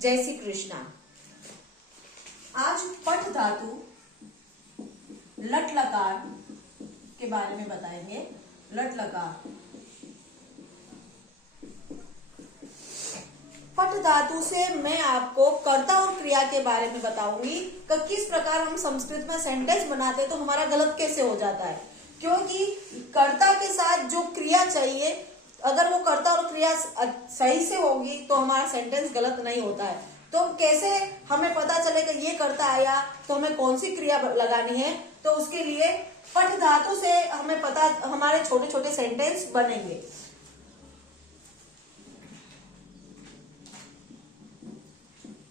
जय श्री कृष्णा। आज पठ धातु लट लकार के बारे में बताएंगे। लट लकार पठ धातु से मैं आपको कर्ता और क्रिया के बारे में बताऊंगी कि किस प्रकार हम संस्कृत में सेंटेंस बनाते हैं तो हमारा गलत कैसे हो जाता है, क्योंकि कर्ता के साथ जो क्रिया चाहिए अगर वो कर्ता और क्रिया सही से होगी तो हमारा सेंटेंस गलत नहीं होता है। तो कैसे हमें पता चले कि ये कर्ता आया तो हमें कौन सी क्रिया लगानी है, तो उसके लिए पठ धातु से हमें पता हमारे छोटे छोटे सेंटेंस बनेंगे।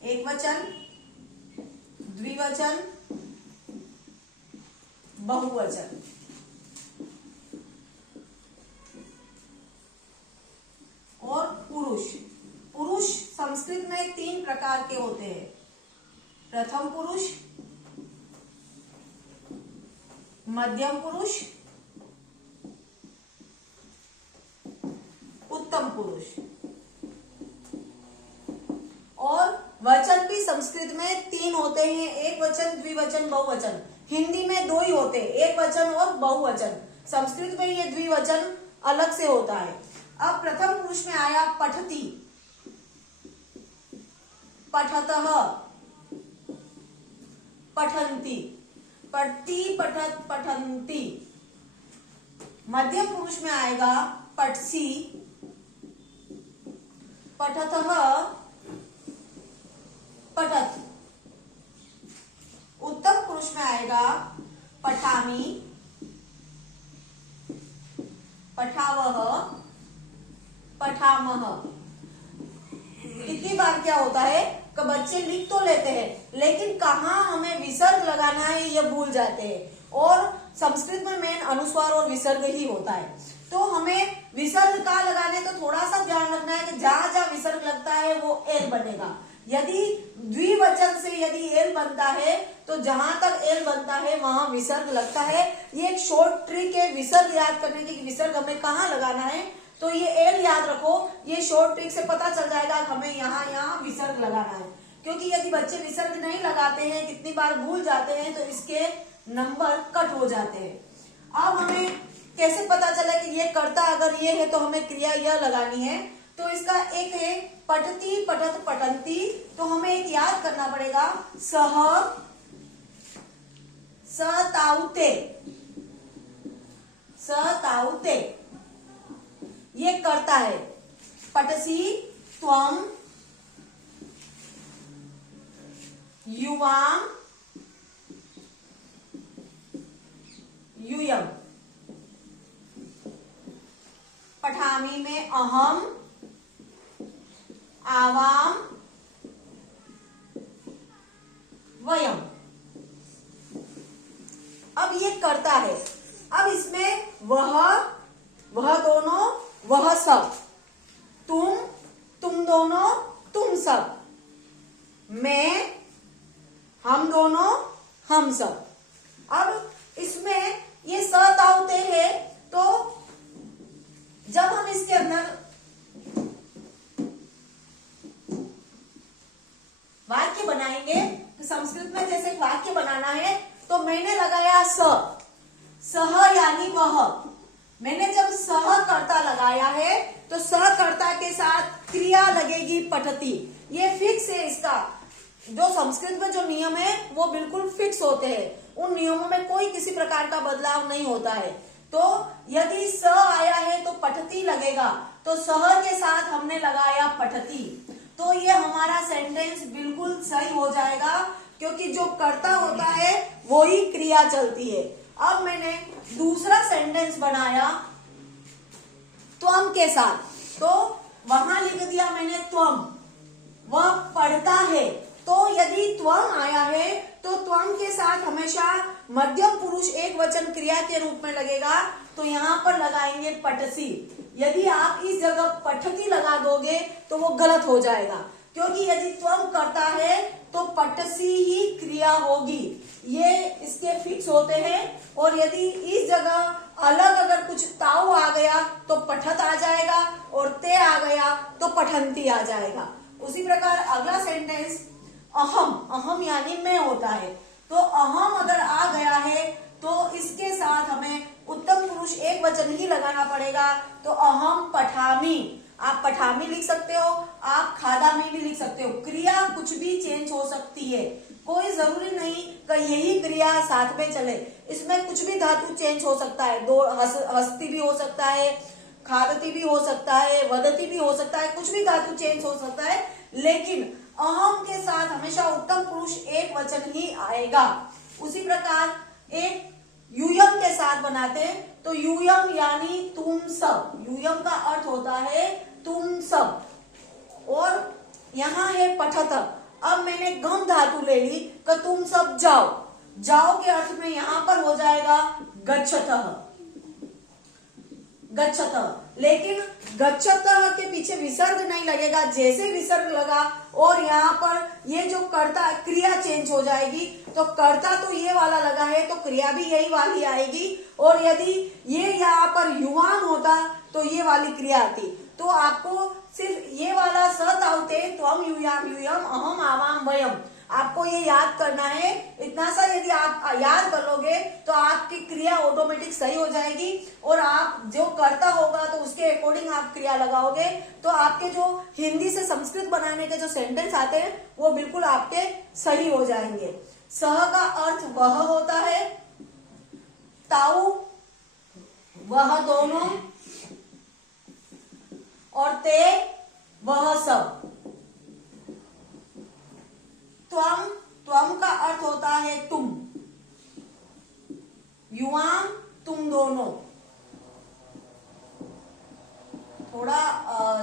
एक वचन, द्विवचन, बहुवचन। और पुरुष। पुरुष संस्कृत में 3 प्रकार के होते हैं। प्रथम पुरुष, मध्यम पुरुष, उत्तम पुरुष। और वचन भी संस्कृत में 3 होते हैं, एक वचन, द्विवचन, बहुवचन। हिंदी में 2 ही होते हैं, एक वचन और बहुवचन। संस्कृत में ये द्विवचन अलग से होता है। अब प्रथम पुरुष में आया पठति, पठतः, पठन्ति, पठति, पठत, पठन्ति। मध्यम पुरुष में आएगा पठसि, पठतः, पठत। उत्तम पुरुष में आएगा पठामि, पठावः, पठामह। कितनी बार क्या होता है कि बच्चे लिख तो लेते हैं लेकिन कहाँ हमें विसर्ग लगाना है ये भूल जाते हैं। और संस्कृत में मेन अनुस्वार और विसर्ग ही होता है, तो हमें विसर्ग का लगाने तो थोड़ा सा ध्यान रखना है कि जहां जहां विसर्ग लगता है वो एल बनेगा। यदि द्विवचन से यदि एल बनता है तो जहां तक एल बनता है वहां विसर्ग लगता है। ये एक शॉर्ट ट्रिक है विसर्ग याद करने की, विसर्ग हमें कहाँ लगाना है। तो ये एल याद रखो, ये शॉर्ट ट्रिक से पता चल जाएगा कि हमें यहाँ विसर्ग लगाना है। क्योंकि यदि बच्चे विसर्ग नहीं लगाते हैं, कितनी बार भूल जाते हैं, तो इसके नंबर कट हो जाते हैं। अब हमें कैसे पता चला कि ये कर्ता अगर ये है तो हमें क्रिया यह लगानी है। तो इसका एक है पठति, पठत, पठन्ति। तो हमें एक याद करना पड़ेगा, सह, सताउते, सताउते ये कर्ता है। पठसि त्वं, युवां, यूयम्। पठामि में अहम, आवाम, वयम्। अब ये कर्ता है। अब इसमें वह दोनों, वह सब, तुम दोनों, तुम सब, मैं, हम दोनों, हम सब। अब इसमें ये सताउते है, तो जब हम इसके अंदर वाक्य बनाएंगे तो संस्कृत में जैसे वाक्य बनाना है तो मैंने लगाया सह यानी वह। मैंने जब सह कर्ता लगाया है तो सहकर्ता के साथ क्रिया लगेगी पठति। ये फिक्स है, इसका जो संस्कृत में जो नियम है वो बिल्कुल फिक्स होते हैं। उन नियमों में कोई किसी प्रकार का बदलाव नहीं होता है। तो यदि स आया है तो पठति लगेगा, तो सह के साथ हमने लगाया पठति, तो ये हमारा सेंटेंस बिल्कुल सही हो जाएगा, क्योंकि जो कर्ता होता है वो ही क्रिया चलती है। अब मैंने दूसरा सेंटेंस बनाया त्वम के साथ, तो वहां लिख दिया मैंने त्वम, वह पढ़ता है। तो यदि त्वम आया है तो त्वम के साथ हमेशा मध्यम पुरुष एक वचन क्रिया के रूप में लगेगा, तो यहाँ पर लगाएंगे पठसि। यदि आप इस जगह पठति लगा दोगे तो वो गलत हो जाएगा, क्योंकि यदि त्वम करता है तो पठसि ही क्रिया होगी। ये इसके फिक्स होते हैं। और यदि इस जगह अलग अगर कुछ ताऊ आ गया तो पठत आ जाएगा, और ते आ गया तो पठंती आ जाएगा। उसी प्रकार अगला सेंटेंस अहम, अहम यानी मैं होता है। तो अहम अगर आ गया है तो इसके साथ हमें उत्तम पुरुष एक वचन ही लगाना पड़ेगा। तो अहम पठामी, आप पठामी लिख सकते हो, आप खादामी भी लिख सकते हो। क्रिया कुछ भी चेंज हो सकती है, कोई जरूरी नहीं कि यही क्रिया साथ में चले। इसमें कुछ भी धातु चेंज हो सकता है, दो हस्ती भी हो सकता है, खादती भी हो सकता है, वदती भी हो सकता है, कुछ भी धातु चेंज हो सकता है, लेकिन अहम के साथ हमेशा उत्तम पुरुष एक वचन ही आएगा। उसी प्रकार एक यूयम के साथ बनाते हैं, तो यूयम यानी तुम सब, यूयम का अर्थ होता है तुम सब। और यहाँ है पठत, अब मैंने गम धातु ले ली कि तुम सब जाओ, जाओ के अर्थ में यहाँ पर हो जाएगा गच्छतः, गच्छतः। लेकिन गच्छतः के पीछे विसर्ग नहीं लगेगा, जैसे विसर्ग लगा और यहाँ पर ये जो कर्ता क्रिया चेंज हो जाएगी, तो कर्ता तो ये वाला लगा है तो क्रिया भी यही वाली आएगी। और यदि ये यहाँ पर युवाम होता तो ये वाली क्रिया आती। तो आपको सिर्फ ये वाला सताउते त्वम यूयाम यूयम अहम आवाम वयम, आपको ये याद करना है। इतना सा यदि आप याद कर लोगे तो आपकी क्रिया ऑटोमेटिक सही हो जाएगी, और आप जो कर्ता होगा तो उसके अकॉर्डिंग आप क्रिया लगाओगे, तो आपके जो हिंदी से संस्कृत बनाने के जो सेंटेंस आते हैं वो बिल्कुल आपके सही हो जाएंगे। सह का अर्थ वह होता है, ताऊ वह दोनों, और ते वह सब। त्वम, त्वम का अर्थ होता है तुम, युवाम तुम दोनों। थोड़ा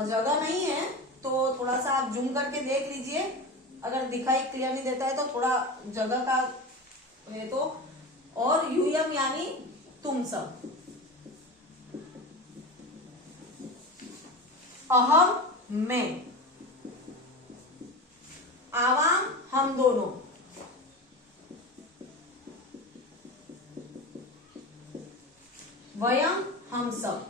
जगह नहीं है तो थोड़ा सा आप जूम करके देख लीजिए, अगर दिखाई क्लियर नहीं देता है तो थोड़ा जगह का है तो। और यूयम यानी तुम सब। अहम मैं, आवाम हम दोनों, वयम हम सब।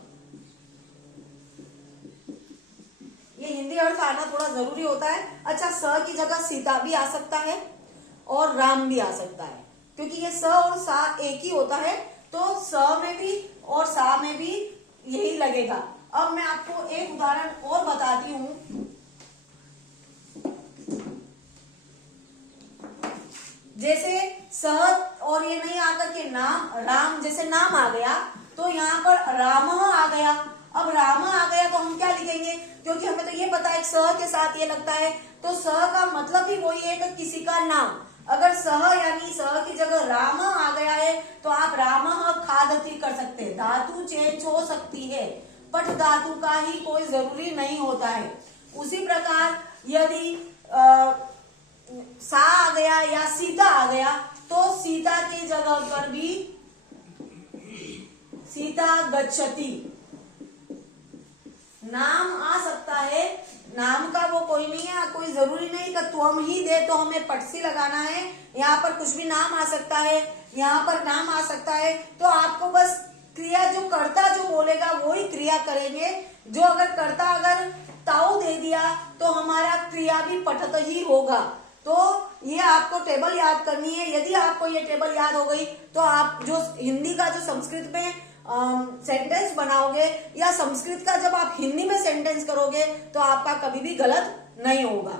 ये हिंदी अर्थ आना थोड़ा जरूरी होता है। अच्छा, स की जगह सीता भी आ सकता है और राम भी आ सकता है, क्योंकि ये स और सा एक ही होता है, तो स में भी और सा में भी यही लगेगा। अब मैं आपको एक उदाहरण और बताती हूं। जैसे सह और ये नहीं आकर के नाम, राम जैसे नाम आ गया तो यहाँ पर राम आ गया। अब राम आ गया तो हम क्या लिखेंगे, क्योंकि हमें तो ये पता है सह के साथ ये लगता है, तो सह का मतलब ही वही है कि किसी का नाम। अगर सह यानी सह की जगह राम आ गया है तो आप राम खादती कर सकते हैं, धातु चेंज हो सकती है, पठ धातु का ही कोई जरूरी नहीं होता है। उसी प्रकार यदि सा आ गया या सीता आ गया तो सीता की जगह पर भी सीता गच्छति नाम आ सकता है। नाम का वो कोई नहीं है, कोई जरूरी नहीं कि त्वम ही दे तो हमें पटसी लगाना है। यहाँ पर कुछ भी नाम आ सकता है, यहाँ पर नाम आ सकता है, तो आपको बस क्रिया जो कर्ता जो बोलेगा वो ही क्रिया करेंगे। जो अगर कर्ता अगर ताऊ दे दिया तो हमारा क्रिया भी पठत ही होगा। तो ये आपको टेबल याद करनी है। यदि आपको ये टेबल याद हो गई तो आप जो हिंदी का जो संस्कृत में सेंटेंस बनाओगे या संस्कृत का जब आप हिंदी में सेंटेंस करोगे तो आपका कभी भी गलत नहीं होगा।